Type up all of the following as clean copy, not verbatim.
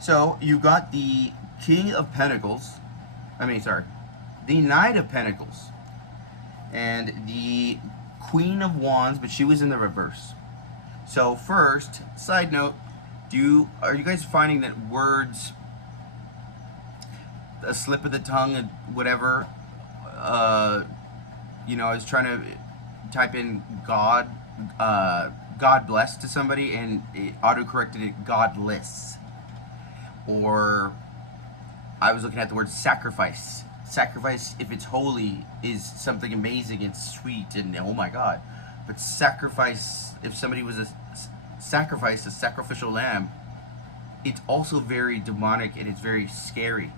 So you got the King of Pentacles. The Knight of Pentacles, and the Queen of Wands, but she was in the reverse. So first, side note, are you guys finding that words, a slip of the tongue, and whatever, I was trying to type in God bless to somebody, and it auto-corrected it godless. Or I was looking at the word sacrifice. Sacrifice, if it's holy, is something amazing and sweet and oh my God. But sacrifice, if somebody was a sacrificial lamb, it's also very demonic and it's very scary.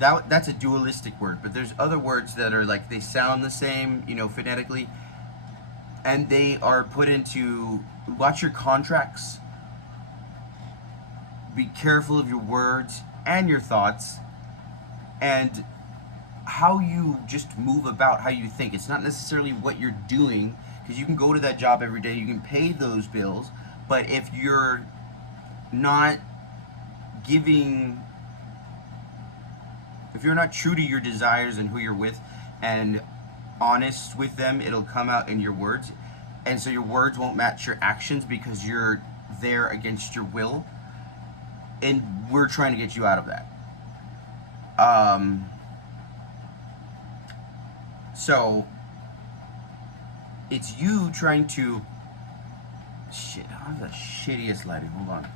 That's a dualistic word, but there's other words that are like, they sound the same, phonetically, and they are put into, watch your contracts, be careful of your words and your thoughts, and how you just move about, how you think. It's not necessarily what you're doing, because you can go to that job every day, you can pay those bills, but if you're not true to your desires and who you're with and honest with them, it'll come out in your words. And so your words won't match your actions because you're there against your will. And we're trying to get you out of that. So it's you trying to, shit, I have the shittiest lighting. Hold on.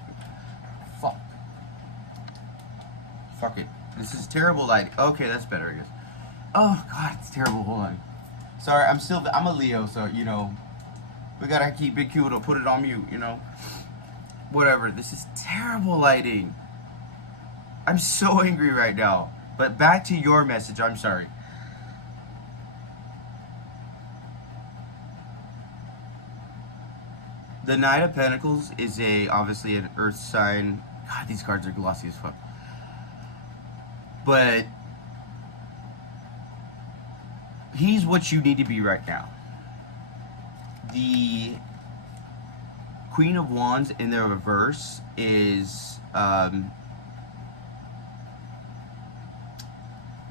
Fuck it. This is terrible lighting. Okay, that's better, I guess. Oh God, it's terrible. Hold on. Sorry, I'm a Leo, so we gotta keep it cool to put it on mute, Whatever. This is terrible lighting. I'm so angry right now. But back to your message. I'm sorry. The Knight of Pentacles is obviously an earth sign. God, these cards are glossy as fuck. But he's what you need to be right now. The Queen of Wands in the reverse is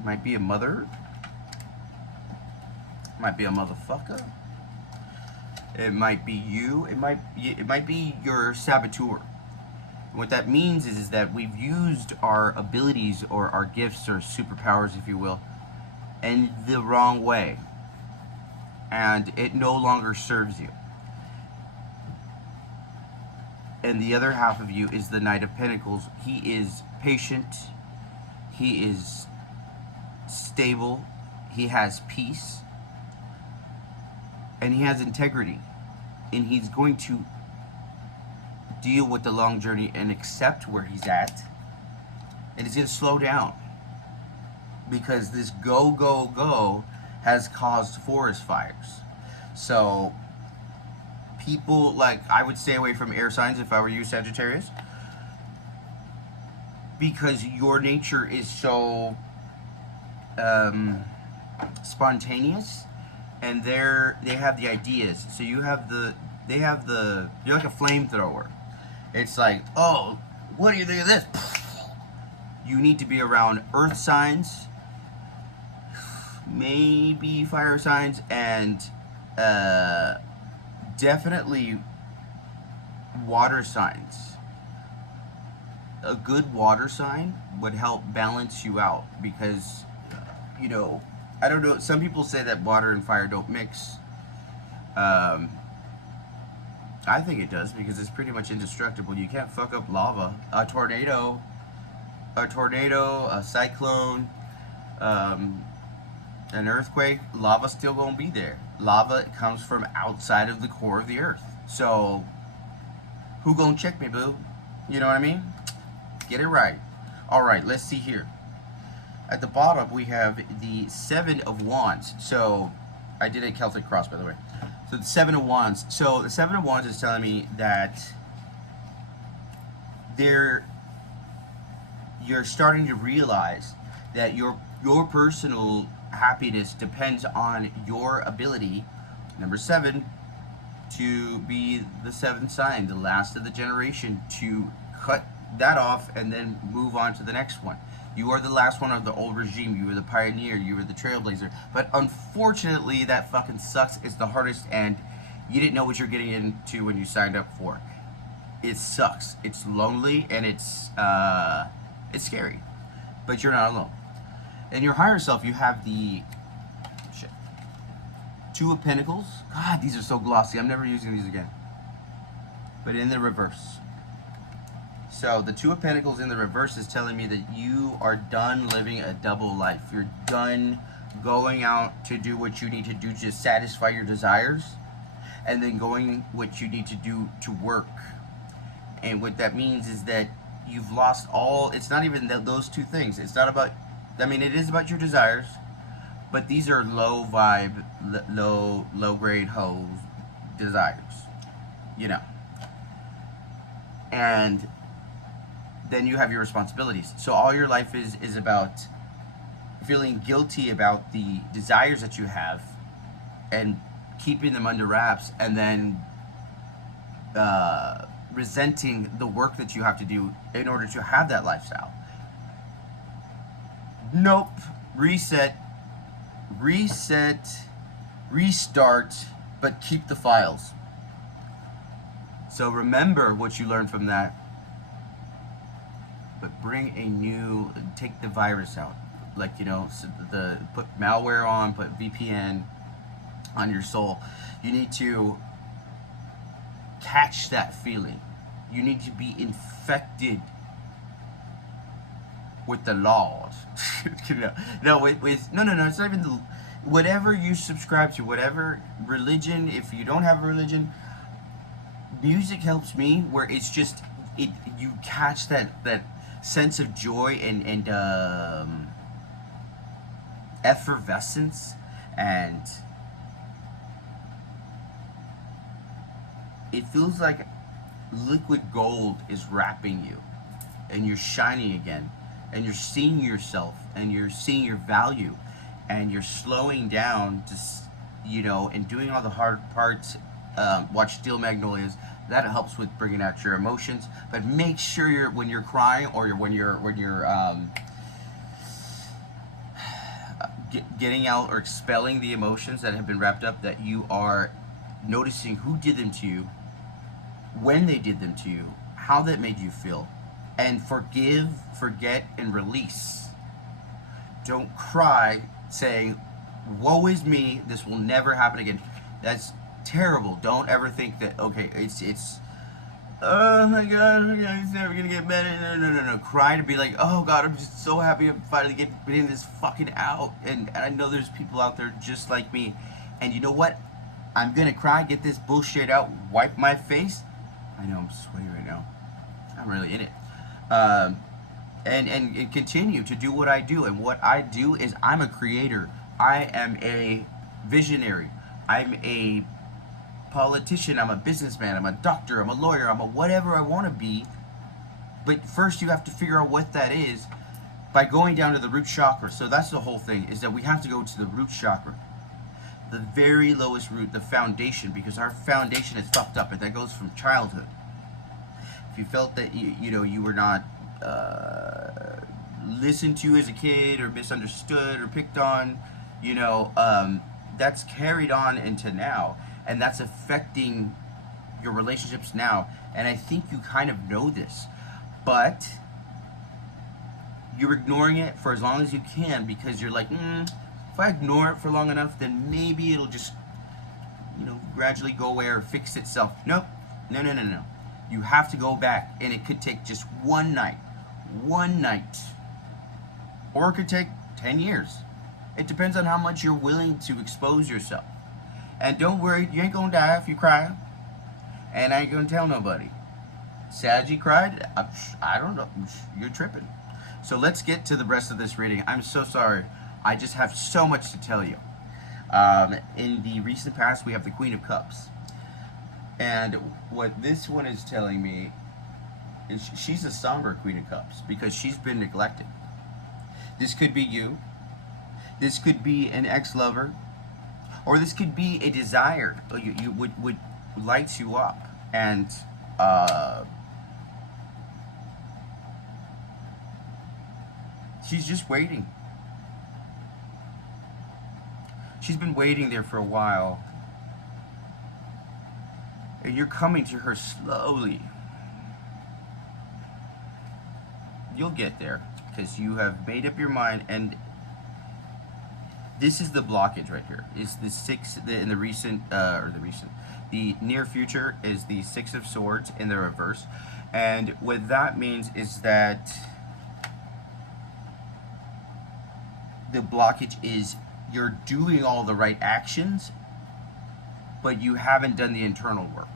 might be a mother, might be a motherfucker. It might be you. It might be your saboteur. What that means is that we've used our abilities or our gifts or superpowers, if you will, in the wrong way, and it no longer serves you. And the other half of you is the Knight of Pentacles. He is patient. He is stable. He has peace. And he has integrity. And he's going to deal with the long journey and accept where he's at. And he's going to slow down. Because this go, go, go has caused forest fires. So people, like, I would stay away from air signs if I were you, Sagittarius. Because your nature is so spontaneous, and they have the ideas. So you're like a flamethrower. It's like, oh, what do you think of this? You need to be around earth signs, maybe fire signs, and definitely water signs. A good water sign would help balance you out because, I don't know, some people say that water and fire don't mix. I think it does because it's pretty much indestructible. You can't fuck up lava. A tornado, a cyclone, an earthquake, lava's still gonna be there. Lava comes from outside of the core of the earth. So, who gonna check me, boo? You know what I mean? Get it right. Alright, let's see here. At the bottom, we have the Seven of Wands. So, I did a Celtic cross, by the way. So, the Seven of Wands. So, the Seven of Wands is telling me that you're starting to realize that your personal happiness depends on your ability, number 7, to be the 7th sign, the last of the generation, to cut that off and then move on to the next one. You are the last one of the old regime. You were the pioneer. You were the trailblazer. But unfortunately, that fucking sucks. It's the hardest, and you didn't know what you're getting into when you signed up for. It sucks. It's lonely, and it's scary. But you're not alone. In your higher self, you have the Two of Pentacles. God, these are so glossy. I'm never using these again. But in the reverse. So the Two of Pentacles in the reverse is telling me that you are done living a double life. You're done going out to do what you need to do to satisfy your desires, and then going what you need to do to work. And what that means is that you've lost all, it's not even those two things. It's not about, I mean, it is about your desires, but these are low vibe, low grade hoes desires, you know. And then you have your responsibilities. So all your life is about feeling guilty about the desires that you have and keeping them under wraps, and then resenting the work that you have to do in order to have that lifestyle. Nope. Reset, restart, but keep the files. So remember what you learned from that, but bring a new, take the virus out. Like, you know, put malware on, put VPN on your soul. You need to catch that feeling. You need to be infected with the laws. No, it's not even the, whatever you subscribe to, whatever religion. If you don't have a religion, music helps me, where it's just, you catch that sense of joy and effervescence, and it feels like liquid gold is wrapping you, and you're shining again, and you're seeing yourself, and you're seeing your value, and you're slowing down to, you know, and doing all the hard parts. Watch Steel Magnolias. That helps with bringing out your emotions. But make sure when you're crying, or when you're getting out or expelling the emotions that have been wrapped up, that you are noticing who did them to you, when they did them to you, how that made you feel, and forgive, forget, and release. Don't cry saying, woe is me, this will never happen again. That's terrible. Don't ever think that, okay, it's oh my god, it's never gonna get better. No. Cry to be like, oh god, I'm just so happy I'm finally getting this fucking out. And I know there's people out there just like me. And you know what? I'm gonna cry, get this bullshit out, wipe my face. I know I'm sweaty right now. I'm really in it. And continue to do what I do. And what I do is, I'm a creator. I am a visionary. I'm a politician. I'm a businessman. I'm a doctor. I'm a lawyer. I'm a whatever I want to be. But first you have to figure out what that is by going down to the root chakra. So that's the whole thing, is that we have to go to the root chakra. The very lowest root, the foundation, because our foundation is fucked up, and that goes from childhood. If you felt that you were not listened to as a kid, or misunderstood, or picked on, that's carried on into now, and that's affecting your relationships now. And I think you kind of know this, but you're ignoring it for as long as you can, because you're like, if I ignore it for long enough, then maybe it'll just, gradually go away or fix itself. Nope. No. You have to go back, and it could take just one night, or it could take 10 years. It depends on how much you're willing to expose yourself. And don't worry, you ain't gonna die if you cry, and I ain't gonna tell nobody. Saggy cried? I don't know. You're tripping. So let's get to the rest of this reading. I'm so sorry. I just have so much to tell you. In the recent past, we have the Queen of Cups. And what this one is telling me is she's a somber Queen of Cups, because she's been neglected. This could be you. This could be an ex-lover. Or this could be a desire you would lights you up. And She's just waiting. She's been waiting there for a while. And you're coming to her slowly. You'll get there because you have made up your mind, and this is the blockage right here. Is the six in the recent the near future is the Six of Swords in the reverse, and what that means is that the blockage is you're doing all the right actions, but you haven't done the internal work.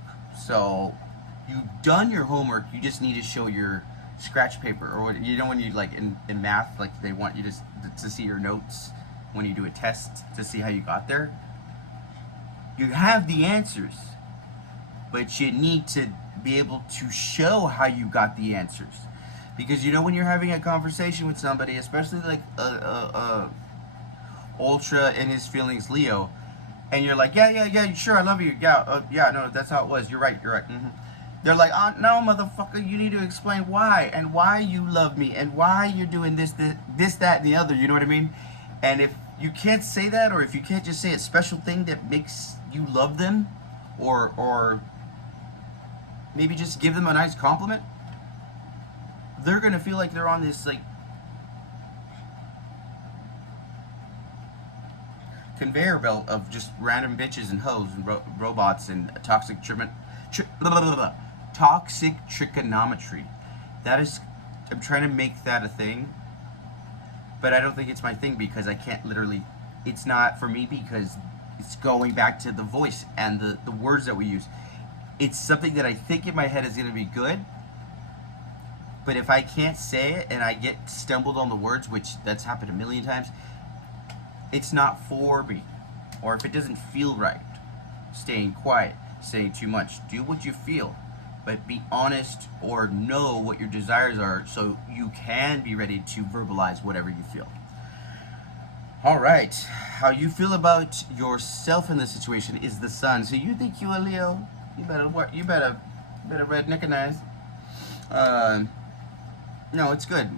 So you've done your homework. You just need to show your scratch paper, or you know when you like in math, like they want you to see your notes when you do a test to see how you got there. You have the answers, but you need to be able to show how you got the answers, because you know when you're having a conversation with somebody, especially like a ultra in his feelings Leo, and you're like, yeah, sure, I love you, yeah, no, that's how it was, you're right, mm-hmm. They're like, oh, no, motherfucker, you need to explain why, and why you love me, and why you're doing this, that, and the other, you know what I mean? And if you can't say that, or if you can't just say a special thing that makes you love them, or maybe just give them a nice compliment, they're gonna feel like they're on this, like, conveyor belt of just random bitches and hoes and robots and toxic toxic trigonometry. That is, I'm trying to make that a thing, but I don't think it's my thing because I can't literally, it's not for me because it's going back to the voice and the words that we use. It's something that I think in my head is going to be good, but if I can't say it and I get stumbled on the words, which that's happened a million times, it's not for me. Or if it doesn't feel right, staying quiet, saying too much, do what you feel, but be honest or know what your desires are so you can be ready to verbalize whatever you feel. All right, how you feel about yourself in this situation is the sun. So you think you a Leo? You better red nickonize. No, it's good.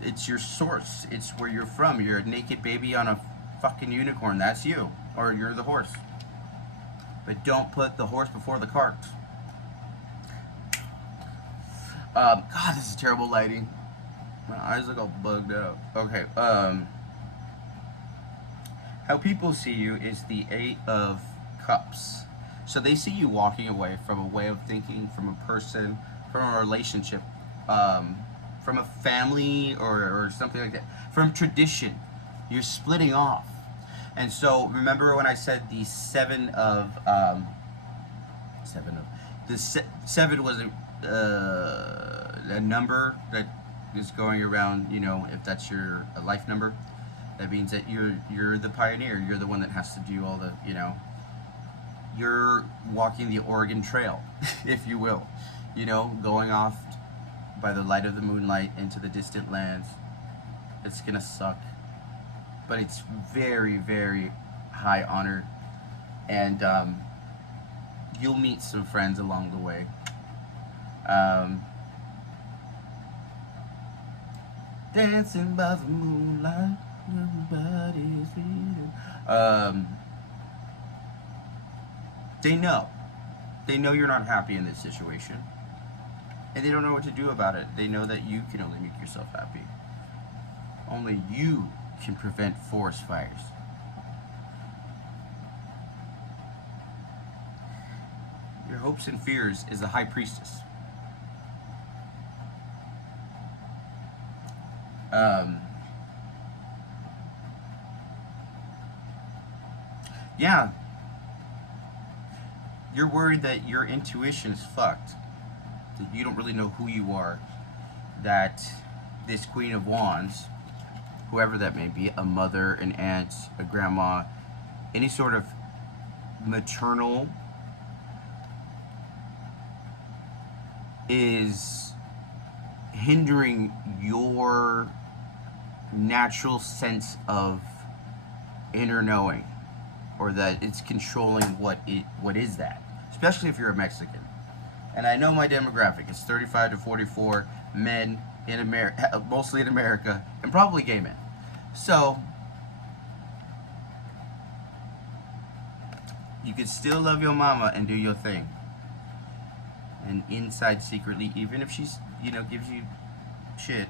It's your source. It's where you're from. You're a naked baby on a fucking unicorn. That's you, or you're the horse. But don't put the horse before the cart. God, this is terrible lighting. My eyes look all bugged out. Okay. How people see you is the Eight of Cups. So they see you walking away from a way of thinking, from a person, from a relationship, from a family or something like that, from tradition. You're splitting off. And so remember when I said the seven was a number that is going around, you know, if that's your life number, that means that you're the pioneer. You're the one that has to do all the, you know, you're walking the Oregon Trail, if you will, you know, going off by the light of the moonlight into the distant lands. It's gonna suck, but it's very, very high honor, and you'll meet some friends along the way. Dancing by the moonlight, everybody's feeling. They know you're not happy in this situation, and they don't know what to do about it. They know that you can only make yourself happy. Only you can prevent forest fires. Your hopes and fears is the High Priestess. Yeah. You're worried that your intuition is fucked. That you don't really know who you are. That this Queen of Wands, whoever that may be, a mother, an aunt, a grandma, any sort of maternal, is hindering your natural sense of inner knowing, or that it's controlling what is that, especially if you're a Mexican. And I know my demographic is 35 to 44 men in America, mostly in America, and probably gay men. So you could still love your mama and do your thing. And inside secretly, even if she's, gives you shit,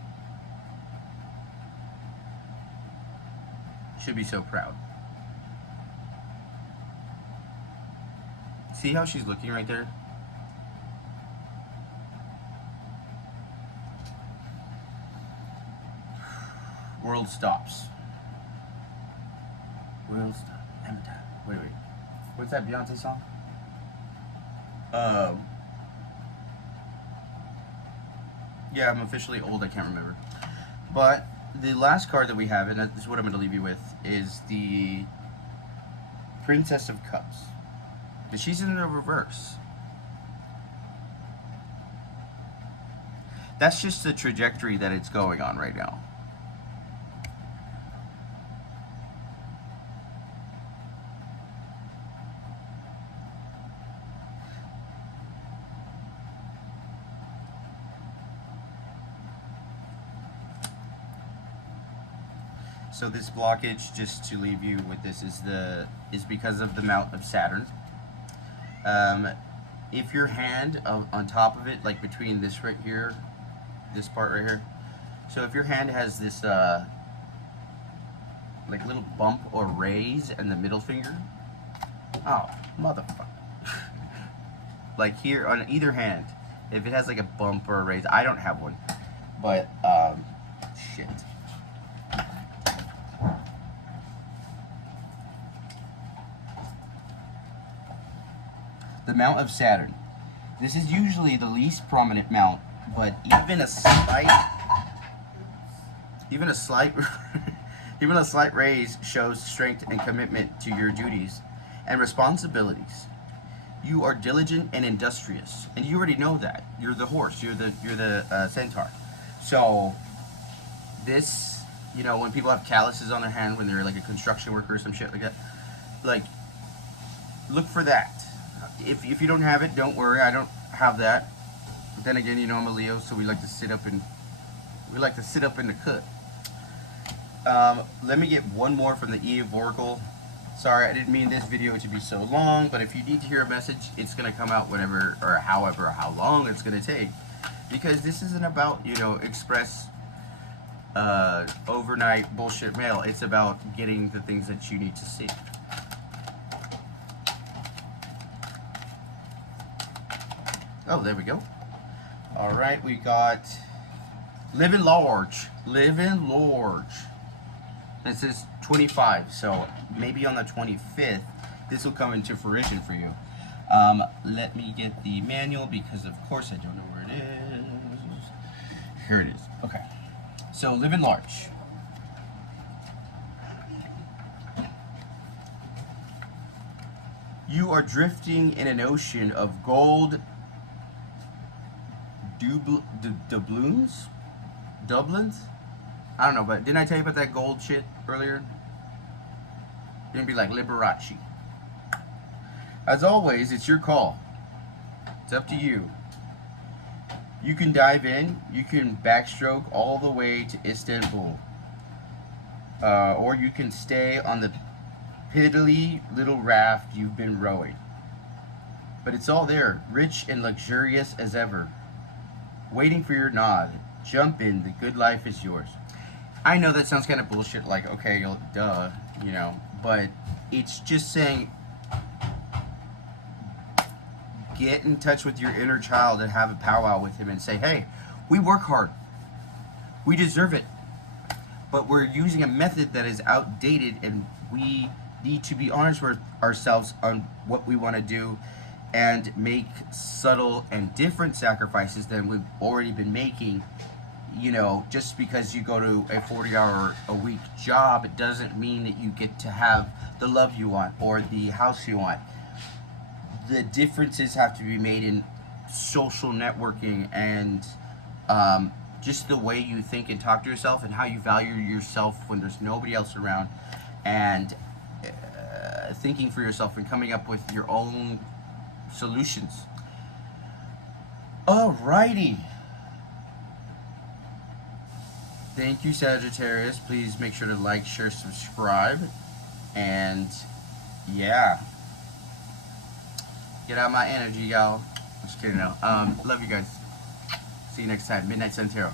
should be so proud. See how she's looking right there? World stops. World stop. Wait. What's that Beyonce song? Yeah, I'm officially old. I can't remember. But the last card that we have, and this is what I'm going to leave you with, is the Princess of Cups. But she's in the reverse. That's just the trajectory that it's going on right now. So this blockage, just to leave you with this, is because of the mount of Saturn. If your hand on top of it, like between this right here, this part right here, so if your hand has this like little bump or raise in the middle finger, oh motherfucker, like here on either hand, if it has like a bump or a raise, I don't have one, but shit. The mount of Saturn. This is usually the least prominent mount, but even a slight even a slight raise shows strength and commitment to your duties and responsibilities. You are diligent and industrious, and you already know that. You're the horse. You're the centaur. So this, when people have calluses on their hand when they're like a construction worker or some shit like that, like look for that. If you don't have it, don't worry. I don't have that. But then again, I'm a Leo, so we like to sit up in the cut. Let me get one more from the Eve Oracle. Sorry, I didn't mean this video to be so long, but if you need to hear a message, it's gonna come out whenever or however how long it's gonna take, because this isn't about express overnight bullshit mail. It's about getting the things that you need to see. Oh, there we go. All right, we got living large. Living large. It says 25, so maybe on the 25th, this will come into fruition for you. Let me get the manual because, of course, I don't know where it is. Here it is. Okay. So, living large. You are drifting in an ocean of gold doubloons? Dublins? I don't know, but didn't I tell you about that gold shit earlier? You're gonna be like Liberace. As always, it's your call. It's up to you. You can dive in, you can backstroke all the way to Istanbul. Or you can stay on the piddly little raft you've been rowing. But it's all there, rich and luxurious as ever. Waiting for your nod. Jump in, the good life is yours. I know that sounds kind of bullshit, like, okay, duh, but it's just saying, get in touch with your inner child and have a powwow with him and say, hey, we work hard. We deserve it. But we're using a method that is outdated, and we need to be honest with ourselves on what we want to do and make subtle and different sacrifices than we've already been making. Just because you go to a 40-hour-a-week job, it doesn't mean that you get to have the love you want or the house you want. The differences have to be made in social networking and just the way you think and talk to yourself and how you value yourself when there's nobody else around, and thinking for yourself and coming up with your own solutions. Alrighty. Thank you, Sagittarius. Please make sure to like, share, subscribe. And yeah. Get out my energy, y'all. Just kidding now. Love you guys. See you next time. Midnight Sun Tarot.